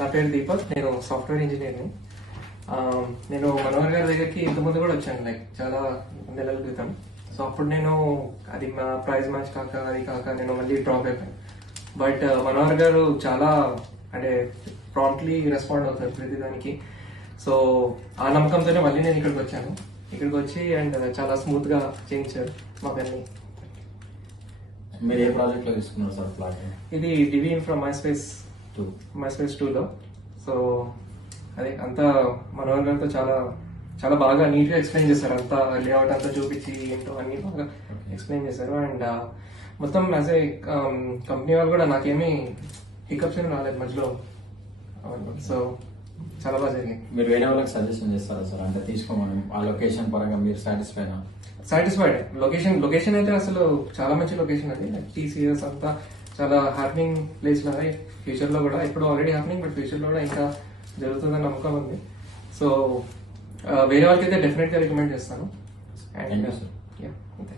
నా పేరు దీపక్, నేను సాఫ్ట్వేర్ ఇంజనీర్ని. నేను మనోహర్ గారి దగ్గరికి ఇంతకుముందు కూడా వచ్చాను, లైక్ చాలా నెలల క్రితం. సో అప్పుడు నేను అది మా ప్రైజ్ మ్యాచ్ కాక అది కాక నేను మళ్ళీ డ్రాప్ అయిపోయాను. బట్ మనోహర్ గారు చాలా అంటే ప్రాంప్ట్లీ రెస్పాండ్ అవుతారు ప్రతిదానికి. సో ఆ నమ్మకంతోనే మళ్ళీ నేను ఇక్కడికి వచ్చాను. ఇక్కడికి వచ్చి అండ్ చాలా స్మూత్ గా చేయించారు మా పని. మీరు ఏ ప్రాజెక్ట్ లో తీసుకున్నారు సార్ ప్లాట్? ఇది డివి ఇన్ఫ్రా మైస్పేస్ 2 లో. సో అదే అంతా మనోహర్ గారితో చాలా చాలా బాగా నీట్ గా ఎక్స్ప్లెయిన్ చేశారు. అంతా లేఅవుట్ అంతా చూపించి ఏంటో అన్ని బాగా ఎక్స్ప్లెయిన్ చేశారు. అండ్ మొత్తం యాజ్ ఏ కంపెనీ వాళ్ళు కూడా నాకేమీ హికప్స్ ఏమి రాలేదు మధ్యలో. సో చాలా బాగా జరిగింది. మీరు వేరే వాళ్ళకి సజెషన్ చేస్తారా సార్? అంటే తీసుకోమని ఆ లొకేషన్ పరంగా మీరు సాటిస్ఫైడ్. లొకేషన్ అయితే అసలు చాలా మంచి లొకేషన్ అది. టీసీఎస్ అంతా చాలా హ్యాపెనింగ్ ప్లేస్ లాగా ఫ్యూచర్ లో కూడా, ఇప్పుడు ఆల్రెడీ హ్యాపెనింగ్, బట్ ఫ్యూచర్ లో కూడా ఇంకా జరుగుతుందని నమ్మకం ఉంది. సో వేరే వాళ్ళకి అయితే డెఫినెట్ గా రికమెండ్ చేస్తాను. And sir. అంతే.